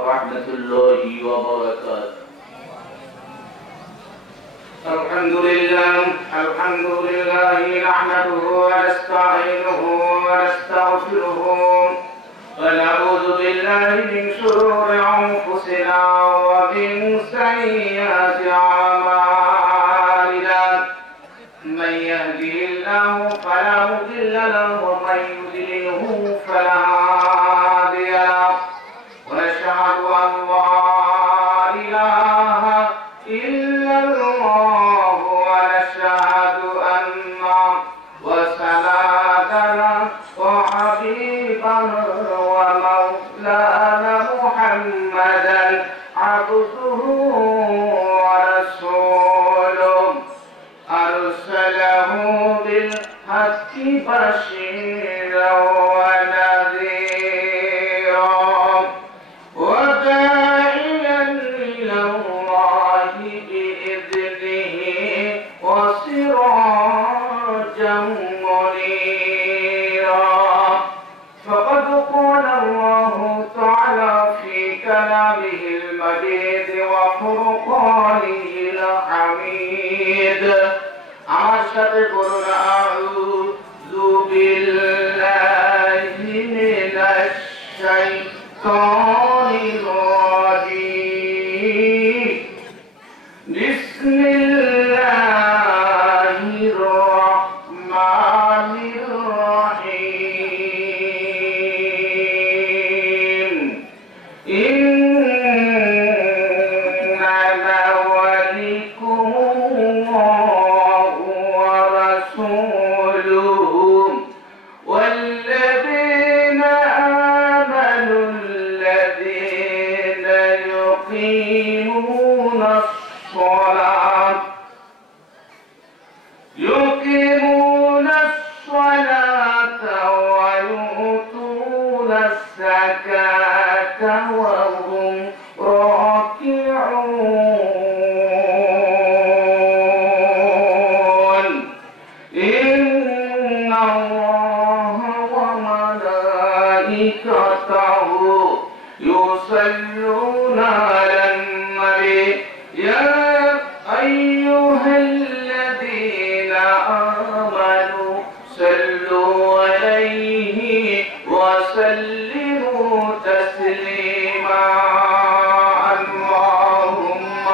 ورحمة الله وبركاته. الحمد لله نحمده ونستعينه ونستغفره ونعوذ بالله من شرور أنفسنا ومن سيئات أعمالنا من يهده الله فلا مضل له ومن يضلله فلا هادي له ونشهد أن لا إله إلا الله ونشهد أن وسندنا وحبيبنا ومولانا محمدا عبده ورسوله أرسله بالحق بشيرا ونذيرا وداعيا إلى الله بإذنه وسراجا منيرا فقد قال الله تعالى في كلامه المجيد وفرقانه الحميد আমার সাথে বলুন আউযু বিল্লাহি মিনাশ শাইতানির রাজীম বিসমিল্লাহির রহমানির রহিম ইন্নামা ওয়ালিকুমুল্লাহু ওয়া রাসূলুহু والذين آمنوا الذين يقيمون الصلاة ويؤتون الزكاة وهم راكعون إن الله وملائكته يصلون على النبي يا أيها الذين آمنوا صلوا عليه وسلموا تسليما اللهم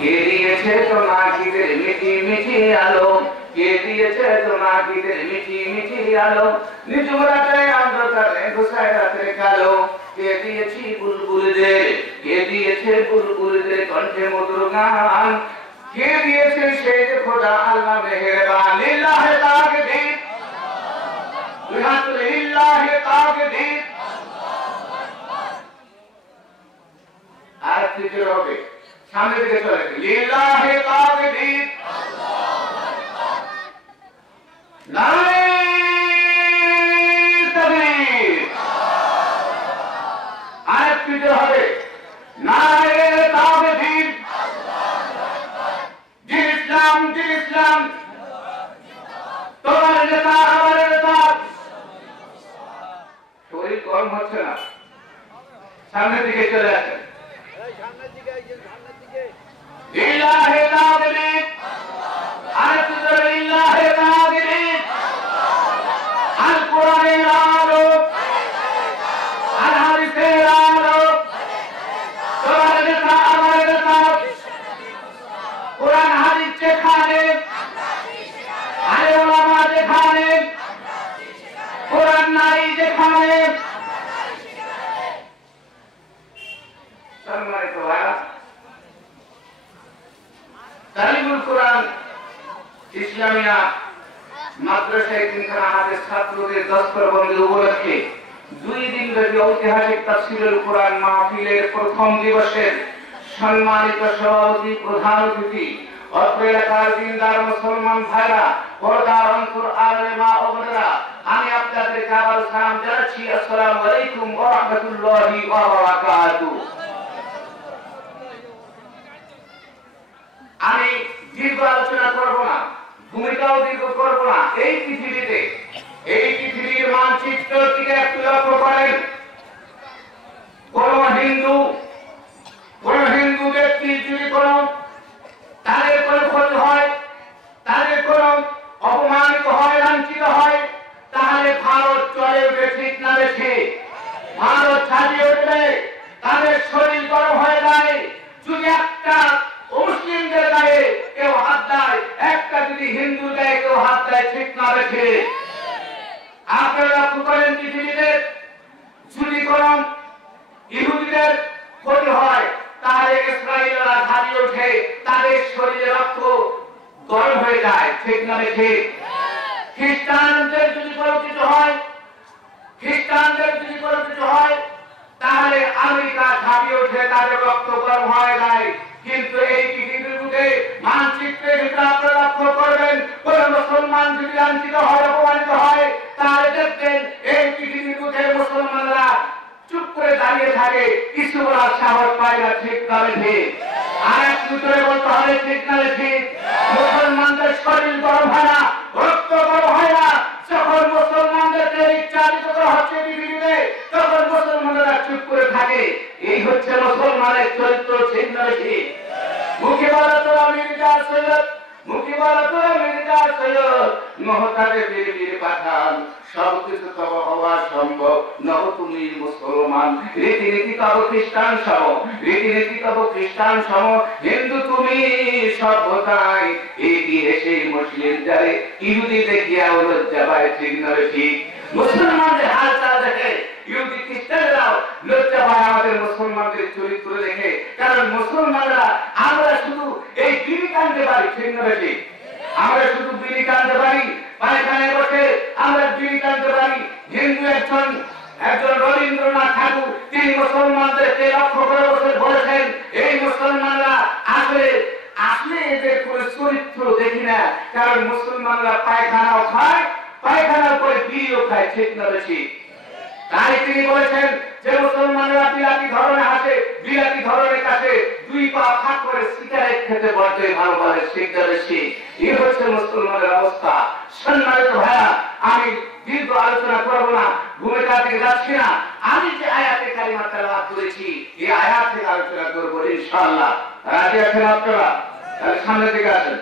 কে দিয়েছে তোমাকে মিঠি মিঠি আলো কে দিয়েছে তোমাকে মিঠি মিঠি আলো নিঝুম রাতে অন্ধকারে ঘুষায় রাতের কালো কে দিয়েছি বুলবুলদের কে দিয়েছে বুলবুলদের কণ্ঠে মধুর গান কে দিয়েছে সেই যে খোদা আল্লাহ মেহেরবান লিল্লাহি তাকবীর লিল্লাহি তাকবীর আর কি হবে সামনে দিকে চলে লিল্লাহি তাকবীর নারে তাকবীর আর কি হবে নারে তাকবীর জিন ইসলাম তোমার নেতা আমার নেতা শরীর গরম হচ্ছে না সামনের দিকে চলে আসেন লিল্লাহি তাকবীর আল্লাহু লিল্লাহি তাকবীর আল কোরআনের আলো আল হাদিসের আলো তোমার নেতা আমার নেতা কোরআন হাদিস যেখানে আলে ওলামা যেখানে কোরআন নাই যেখানে সম্মানিত ভাইরা তালিমুল কোরআন ইসলামিয়া মাদ্রাসায় তিনখানা হাদিস ছাত্রদের দস্তরবন্দি উপলক্ষে 2 দিন ব্যাপী ঐতিহাসিক তাফসীরুল কোরআন মাহফিলের প্রথম দিবসের সম্মানিত সভাপতি প্রধান অতিথি অত্র এলাকার দিনদার মুসলমান ভাইরা পর্দার অন্তর আলেমা ও বোনেরা আমি আপনাদেরকে আবার সালাম জানাচ্ছি আসসালামু আলাইকুম ওয়া রাহমাতুল্লাহি ওয়া বারাকাতুহু আমি দীর্ঘ আলোচনা করব না ভূমিকাও দীর্ঘ করবো না। এই পৃথিবীর মানচিত্রটিকে একটু লক্ষ্য করেন। কোন হিন্দু ব্যক্তি যদি তাদের কোনো ক্ষতি হয়, তাদের কোনো অপমানিত হয়, লাঞ্ছিত হয়, তাহলে ভারত চলে উঠে, ঠিক না বেশি? ভারত ছাড়িয়ে উঠবে, তাদের শরীর গরম হয়ে যায়। যদি একটা মুসলিমদের গায়ে কেউ হাত দেয়, একটা যদি হিন্দু গায়ে কেউ হাত দেয়, ঠিক না বেশি? আপনারা লক্ষ্য করেন পৃথিবীতে যদি কোন ইহুদিদের ক্ষতি হয়, তাহলে ইসরায়েলরা ঝাঁপিয়ে ওঠে, তাদের শরীরে রক্ত গরম হয়ে যায়, ঠিক না বেশি? খ্রিস্টানদের যদি কোনো কিছু হয়, তাহলে আমেরিকা ঝাঁপিয়ে ওঠে, তাদের রক্ত গরম হয়ে যায়। কিন্তু এই পৃথিবীর বুকে মানচিত্রে যদি আপনারা লক্ষ্য করবেন, কোন মুসলমান যদি লাঞ্ছিত হয়, অপমানিত হয়, তাহলে দেখবেন এই পৃথিবীর বুকে মুসলমানরা চুপ করে দাঁড়িয়ে থাকে, কিছু বলার সাহস পায় না, ঠিক না বেশি? আর একটু করে বলতে হবে, ঠিক না বেশি? মুসলমানদের শরীর গরম হয় না, রক্ত গরম হয় না। যখন মুসলমানদেরকে নির্যাতিত করা হচ্ছে পৃথিবীতে, তখন মুসলমানরা চুপ করে থাকে। এই হচ্ছে মুসলমানের চরিত্র, ঠিক না বেশি? মুখে বলা তোরা মির্জা সৈয়দ, মহতারে বীর পাঠান, সবকিছু তব হওয়া সম্ভব, নব তুমি মুসলমান। রীতিনীতি তব খ্রিস্টান সম, হিন্দু তুমি সভ্যতায় এগিয়ে সেই মুসলিম যারে ইহুদি দেখিয়া লজ্জা পায়, ঠিক না বেশি? মুসলমানদের হালচাল দেখে ইহুদি খ্রিস্টানরাও লজ্জা পায় আমাদের মুসলমানদের চরিত্র দেখে। কারণ মুসলমানরা আমরা শুধু এই বিড়ি টানতে পারি, ঠিক না বেশি? আমরা শুধু বিড়ি টানতে পারি, পায়খানায় বসে আমরা বিড়ি টানতে পারি। হিন্দু একজন রবীন্দ্রনাথ ঠাকুর, তিনি মুসলমানদেরকে লক্ষ্য করে বলেছেন, এই মুসলমানরা আসলে এদের কোনো চরিত্র দেখি না। কারণ মুসলমানরা পায়খানাও খায়, পায়খানার পরে বিড়িও খায়, ঠিক না বেশি? তাই তিনি বলেছেন যে মুসলমানরা বিলাতি ধরনের হাসে, বিলাতি ধরনের কাছে দুই পা ফাঁক করে সিগারেট খেতে বলতে ভালোবাসে, ঠিক না বেশি? এই হচ্ছে মুসলমানের অবস্থা। সম্মানিত ভাইয়া, আমি দীর্ঘ আলোচনা করবো না, ভূমিকা থেকে যাচ্ছি না। আমি যে আয়াতে কালিমা তেলাওয়াত করেছি, এই আয়াত থেকে আলোচনা করবো ইনশাআল্লাহ। রাজি আছেন আপনারা? তাহলে সামনে থেকে আসেন।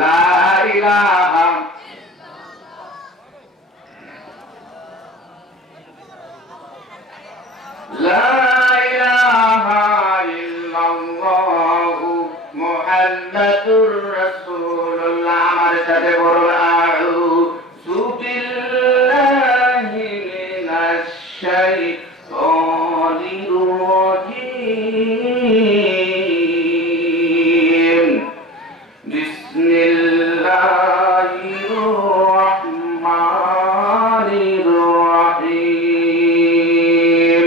লা ইলাহা لا إله إلا الله محمد رسول الله আমার সাথে বলুন আউযু বিল্লাহি মিনাশ শাইতানির রাজীম বিসমিল্লাহির রাহমানির রাহিম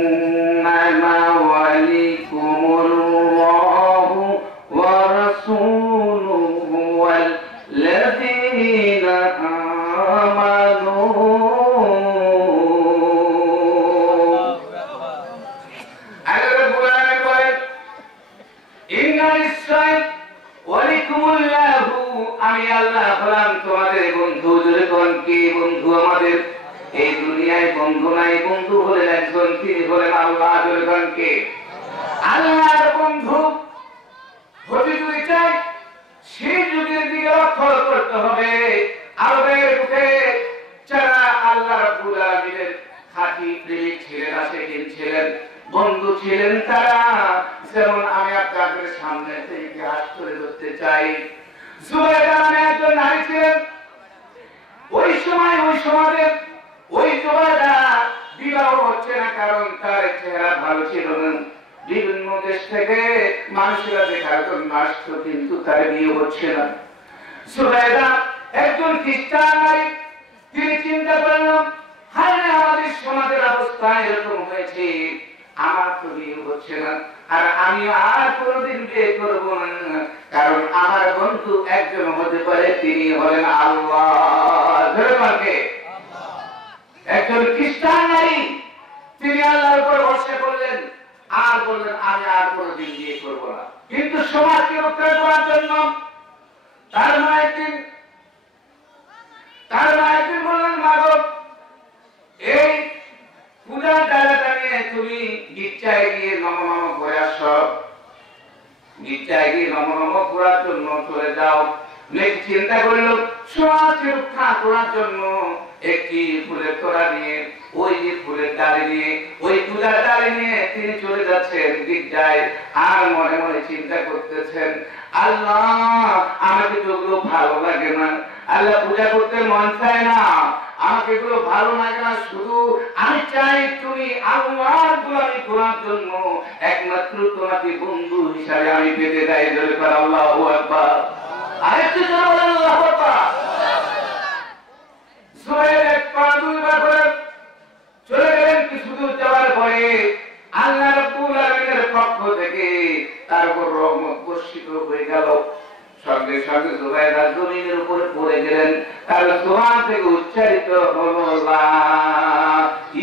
ইন্নামা ওয়ালিকুমুল্লাহু ওয়া রাসূলুহু ওয়াল্লাযীনা আমানু আমি আল্লাহ হলাম তোমাদের বন্ধু। যখন কি বন্ধু? আমাদের এই দুনিয়ায় বন্ধু নাই, বন্ধু হলেন একজন, তিনি হলেন আল্লাহ। যখন কে? আল্লাহর বন্ধু হতে যদি চাই, সেই যুগের দিকে লক্ষ্য করতে হবে। আরবের বুকে যারা আল্লাহ রাব্বুল আলামিনের খাঁটি প্রেমিক ছিলেন, আশিকিন ছিলেন, বন্ধু ছিলেন, তারা যেমন আমি আপনাদের সামনে থেকে হাত করে ধরতে চাই। জুবাইরা নামে একজন নারী ছিলেন। ওই সমাজে ওই জুবাইরা বিবাহ হচ্ছে না, কারণ তার চেহারা ভালো ছিল না। বিভিন্ন দেশ থেকে মানুষেরা দেখার জন্য আসতো, কিন্তু তার বিয়ে হচ্ছে না। জুবাইরা একজন খ্রিস্টান নারী। তিনি চিন্তা করলেন, হায় আমাদের সমাজের অবস্থা এরকম হয়েছে, আমার তো বিয়ে হচ্ছে না, আর আমি আর কোনদিন বিয়ে করব না। কারণ আমার বন্ধু একজন হতে পারে, তিনি হলেন আল্লাহ। একজন খ্রিস্টান নারী, তিনি আল্লাহর উপর ভরসা করলেন। আর বললেন আমি আর কোনোদিন বিয়ে করবো না। কিন্তু সমাজকে রক্ষা করার জন্য তার মা একদিন বললেন, মা গো, এই পূজার ডালাটা নিয়ে তুমি গির্জায় গিয়ে নম নম করে আসো, গির্জায় গিয়ে নম নম করার জন্য চলে যাও। মেয়ে চিন্তা করলো সমাজকে রক্ষা করার জন্য একটি ফুলের তোড়া নিয়ে, ওই যে ফুলের ডালি নিয়ে, ওই পূজার ডালি নিয়ে তিনি চলে যাচ্ছেন গির্জায়। আর মনে মনে চিন্তা করতেছেন, আল্লাহ আমাকে তো ওগুলো ভালো লাগে না, আল্লাহ পূজা করতে মন চায় না, আমাকে এগুলো ভালো লাগে না, শুধু আমি চাই তুমি আল্লাহর গোলামি করার জন্য একমাত্র তোমাকে বন্ধু হিসাবে আমি পেতে চাই। জোরে করে আল্লাহু আকবার। আরেকটু জোরে বলেন আল্লাহু আকবার। সুরায় এক পা দুইবার করে চলে গেলেন। কিছু দূর যাওয়ার পরে আল্লাহ রাব্বুল আলামিনের পক্ষ থেকে তার উপর রহমত বর্ষিত হয়ে গেল। সঙ্গে সঙ্গে জুবাইর জমিনের উপরে পড়ে গেলেন। তার জবান থেকে উচ্চারিত হলো লা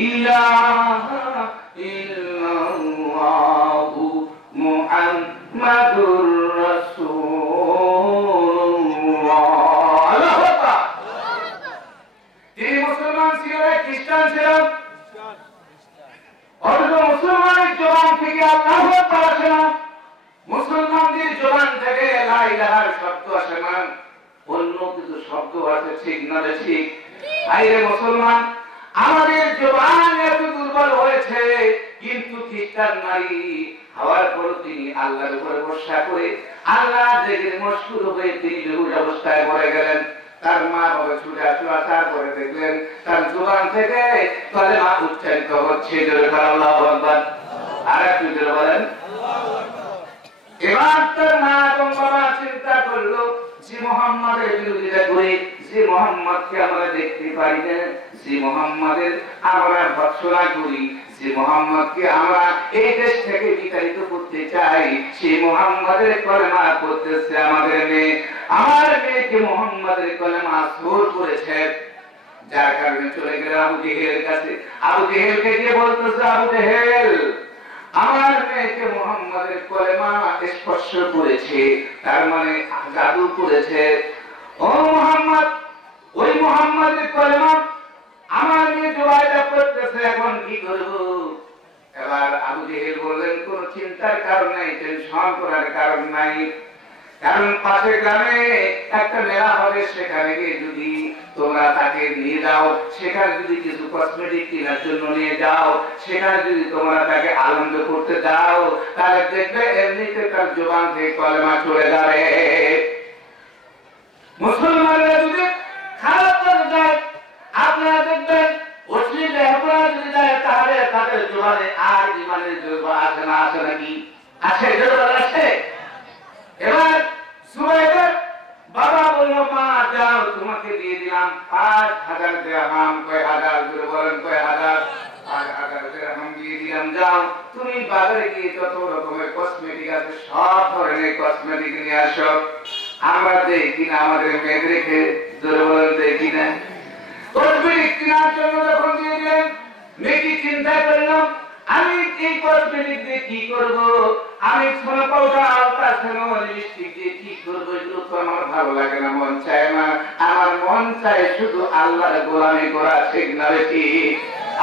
ইলাহা ইল্লাল্লাহু মুহাম্মাদুর রাসূলুল্লাহ। আল্লাহু আকবার। তিনি মুসলমান ছিলেন না খ্রিস্টান ছিলেন? অথচ মুসলমানের জবান থেকে আল্লাহু আকবার আসে না, মুসলমানদের জবান থেকে লা ইলাহার শব্দ আসে না, অন্য কিছু শব্দ আছে। ঠিক না ঠিক? আইরে মুসলমান, আমাদের জবান এত দুর্বল হয়েছে, কিন্তু খ্রিস্টান নারী হওয়ার পর তিনি আল্লাহর উপরে ভরসা করে আল্লাহ দেখে মশগুল হয়ে তিনি বেহুশ অবস্থায় পড়ে গেলেন। তার মা বাবা ছুটে আসলো, আসার পরে দেখলেন তার জবান থেকে কালেমা উচ্চারিত হচ্ছে। আল্লাহু আকবার। আর একটু জোরে বলেন আল্লাহু আকবার। এবার তার মা এবং বাবা চিন্তা করলো, যে মুহাম্মাদের বিরোধিতা করে, যে মুহাম্মাদকে আমরা দেখতে পারি না, যে মুহাম্মাদের আমরা ভৎসনা করি, যে মুহাম্মাদকে আমরা এই দেশ থেকে বিতাড়িত করতে চাই, সেই মুহাম্মাদের কলেমা করতেছে আমাদের মেয়ে। আমার মেয়েকে মুহাম্মাদের কলেমা জোর করেছে, যার কারণে চলে গেল আবু জেহেলের কাছে। আবু জেহেলকে গিয়ে বলতেছে, আবু জেহেল, আমার মেয়েকে মুহাম্মাদের কলেমা স্পর্শ করেছে, তার মানে জাদু করেছে। ও মুহাম্মদ, ওই মুহাম্মাদের কলেমা আমার মেয়ে জবাইদা করতেছে, এখন কি করব? এবার আবু জেহেল বললেন, কোন চিন্তার কারণ নাই, টেনশন করার কারণ নাই, কারণ পাশের গ্রামে একটা মেলা হবে, সেখানে গিয়ে যদি তোমরা তাকে নিয়ে যাও, সেখানে যদি কিছু কসমেটিক কেনার জন্য নিয়ে যাও, সেখানে যদি তোমরা তাকে আনন্দ করতে যাও, তাহলে দেখবে এমনিতে তার জবান থেকে কলেমা চলে যাবে। মুসলমানরা যদি খারাপ কাজে যায়, আপনারা দেখবেন অশ্লীল অপরাধ যদি যায়, তাহলে তাদের জবানে আর ইমানের জোর আসে না? আসে নাকি? আছে, জোর আছে। এবার সুবাইদার বাবা বলল, মা যাও, তোমাকে দিয়ে দিলাম 5000 দিরহাম। কয় হাজার? জোরে বলেন কয় হাজার? 5000 দিরহাম দিয়ে দিলাম, যাও তুমি বাজারে গিয়ে যত রকমের কসমেটিক আছে সব ধরনের কসমেটিক নিয়ে আসো। আমরা দেখি না আমাদের মেয়েদেরকে? জোরে বলেন দেখি না? কসমেটিক কেনার জন্য যখন দিয়ে দিলেন, মেয়েটি চিন্তা করলাম, আমি এই কসমেটিক দিয়ে কি করব? আমি সোনা পাউডার, আলট্রাসোনো, লিপস্টিক দিয়ে কি করব? এগুলো তো আমার ভালো লাগে না, মন চায় না। আমার মন চায় শুধু আল্লাহর গোলামি করা। ঠিক না বেশি?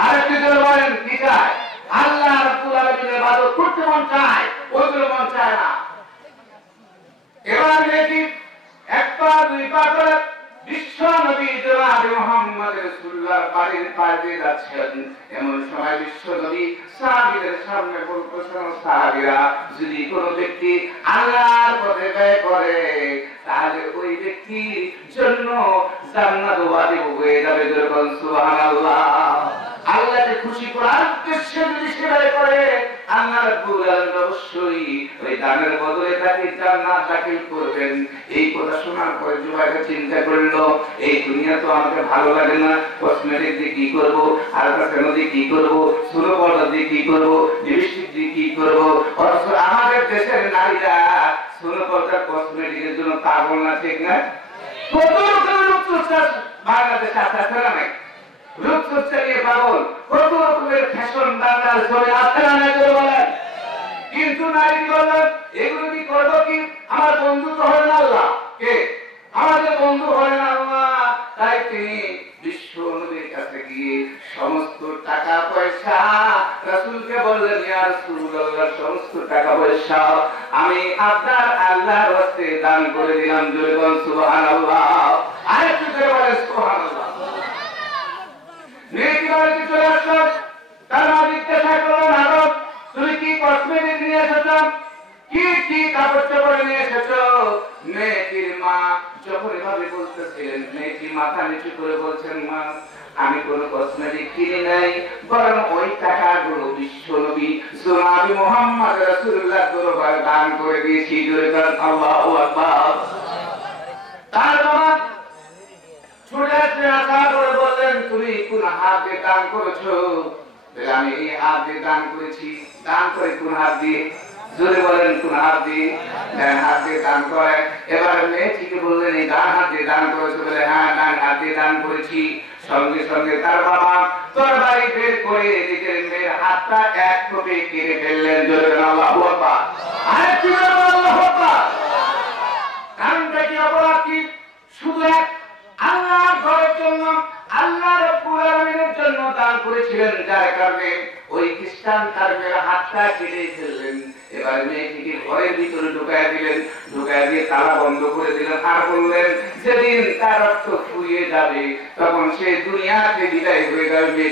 আর কি বলেন কি চায়? আল্লাহ রাব্বুল আলামিনের ইবাদত করতে মন চায়, ওইগুলো মন চায় না। এবার দেখি এক পা দুই পা করে বিশ্ব নবী জনাব মুহাম্মদ রাসূলুল্লাহর বাড়ির পাশে যাচ্ছেন। এমন সময় বিশ্ব নবী সাহাবীদের সামনে বলতেছেন, সাহাবীরা, যদি কোনো ব্যক্তি আল্লাহর পথে ব্যয় করে, তাহলে ওই ব্যক্তির জন্য জান্নাত ওয়াজিব হয়ে যাবে। যেরকম সুবহানাল্লাহ। আল্লাহকে খুশি করার উদ্দেশ্যে যদি সে ব্যয় করে, আল্লাহ রাব্বুল আলামিন অবশ্যই ওই দানের বদলে তাকে জান্নাত দাখিল করবেন। এই কথা শোনার পরে জুবাইর চিন্তা করলো, এই দুনিয়া তো আমাকে ভালো লাগে না, কসমেটিক দিয়ে কি করব, আলট্রাসোনো দিয়ে কি করব, সোনো পাউডার দিয়ে কি করব, লিপস্টিক দিয়ে কি করব? অথচ আমাদের দেশের নারীরা সোনো পাউডার কসমেটিকের জন্য পাগল না? ঠিক না? কত রকমের রূপচর্চা বাংলাদেশে আছে না নাই? রূপচর্চা নিয়ে পাগল, কত রকমের ফ্যাশন বাংলার জন্য আছে না নাই? বলেন কিছু নারী বললেন এগুলো কি করবো কি, আমার বন্ধু তো হলেন আল্লাহ, কে আমাদের বন্ধু হলেন আল্লাহ। তাই তিনি বিশ্ব নবীর কাছে গিয়ে সমস্ত টাকা পয়সা রাসূলকে বললেন, ইয়া রাসূলুল্লাহ, সমস্ত টাকা পয়সা আমি আপনার আল্লাহর রাস্তায় দান করে দিলাম। জোরে বলুন সুবহানাল্লাহ। আরেকটু জোরে বলেন সুবহানাল্লাহ। মেয়েটি বাড়িতে চলে আসলো, তার মা জিজ্ঞাসা করলেন, আদম তুমি কি কসমেটিক নিয়ে এসেছো, কি কি কাপড় চোপড় নিয়ে এসেছো? মেয়েটির মা যখন এভাবে বলতেছিলেন, মেয়েটি মাথা নিচু করে বলছেন, মা আমি কোন কসমেটিক কিনে নাই, বরং ওই টাকাগুলো বিশ্ব নবী জনাব মুহাম্মদ রাসূলুল্লাহ দরবারে দান করে দিয়েছি। জোরে বলেন আল্লাহু আকবার। তার বাবা ছুটে এসে আসা করে বললেন, তুমি কোন হাত দিয়ে দান করেছো? আমি এই হাত দিয়ে দান করেছি। দান করে কোন হাত দিয়ে? জোরে বলেন কোন হাত দিয়ে? ডান হাত দিয়ে দান করে। এবার মেয়েটিকে বললেন, এই ডান হাত দিয়ে দান করেছো? বলে হ্যাঁ, ডান হাত দিয়ে দান করেছি। সঙ্গে সঙ্গে তার বাবা তরবারি বের করে নিজের মেয়ের হাতটা এক কোপে কেটে ফেললেন। জোরে বলেন আল্লাহু আকবার। আরেকটু জোরে বলেন আল্লাহু আকবার। কারণটা কি, অপরাধ কি? শুধু এক আল্লাহর ঘরের জন্য, আল্লাহ রাব্বুল আলামিনের জন্য দান করেছিলেন, যার কারণে ওই খ্রিস্টান তার মেয়ের হাতটা কেটে ফেললেন। এবার মেয়েটিকে ঘরের ভিতরে ঢুকায় দিলেন, ঢুকায় দিয়ে তালা বন্ধ করে দিলেন, আর বললেন যেদিন তার রক্ত ফুরিয়ে যাবে তখন সে দুনিয়াতে বিদায় হয়ে যাবে।